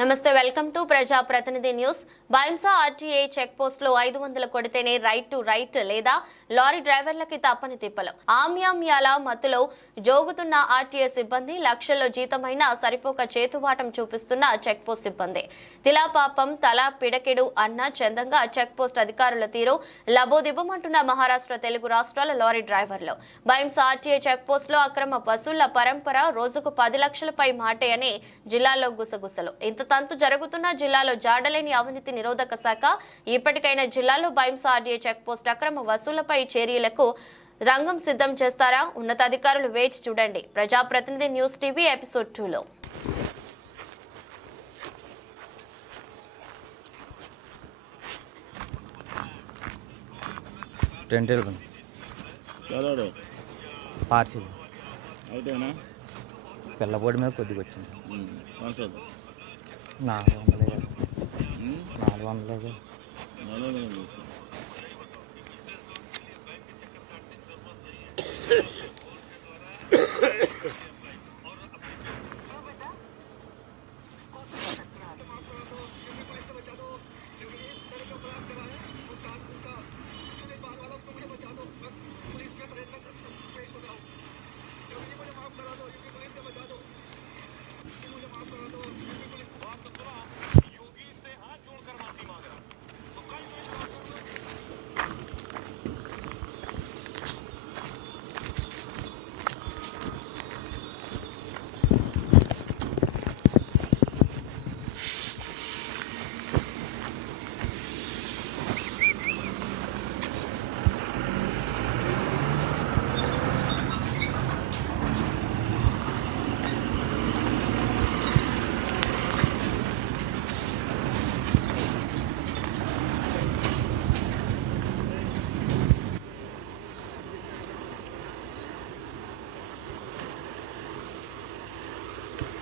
నమస్తే welcome to Praja Pratinidhi news. Bhainsa RTA check post లో 500 కొడితేనే రైట్ టు రైట్ లేదా లారీ డ్రైవర్లకి తప్పని తిప్పలు. ఆమ్యామ్యాల మత్తులో జోగుతున్న ఆర్టీఏ సిబ్బంది లక్షల్లో జీతమైనా సరిపోక చేతువాటం చూపిస్తున్న చెక్ పోస్ట్ సిబ్బంది. తిలాపాపం తలా పిడకెడు అన్న చందంగా చెక్ పోస్ట్ అధికారుల తీరు లబోదిబమంటున్న మహారాష్ట్ర తెలుగు రాష్ట్రాల లారీ డ్రైవర్లు. బైంసా ఆర్టీఏ చెక్ పోస్ట్ లో అక్రమ వసూళ్ల పరంపర రోజుకు 10 లక్షలపై మాటే అని జిల్లాలో గుసగుసలు. తంతు జరుగుతున్న జిల్లాలో జాడలేని అవినీతి నిరోధక శాఖ ఇప్పటికైనా జిల్లాలో బైంసా ఆర్టీఏ చెక్ పోస్ట్ అక్రమ వసూళ్లపై చర్యలకు రంగం సిద్ధం చేస్తారా? ఉన్నతాధికారులు వేచి చూడండి. ప్రజాప్రతినిధి న్యూస్ టీవీ ఎపిసోడ్ 2లో పిల్లబోడి మీద కొద్దిగా వచ్చింది. 400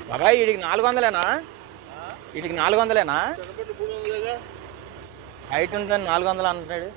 బాబాయ్ వీడికి 400లేనా? వీటికి 400లేనా? హైట్ ఉంటుంది 400 అంటాడు.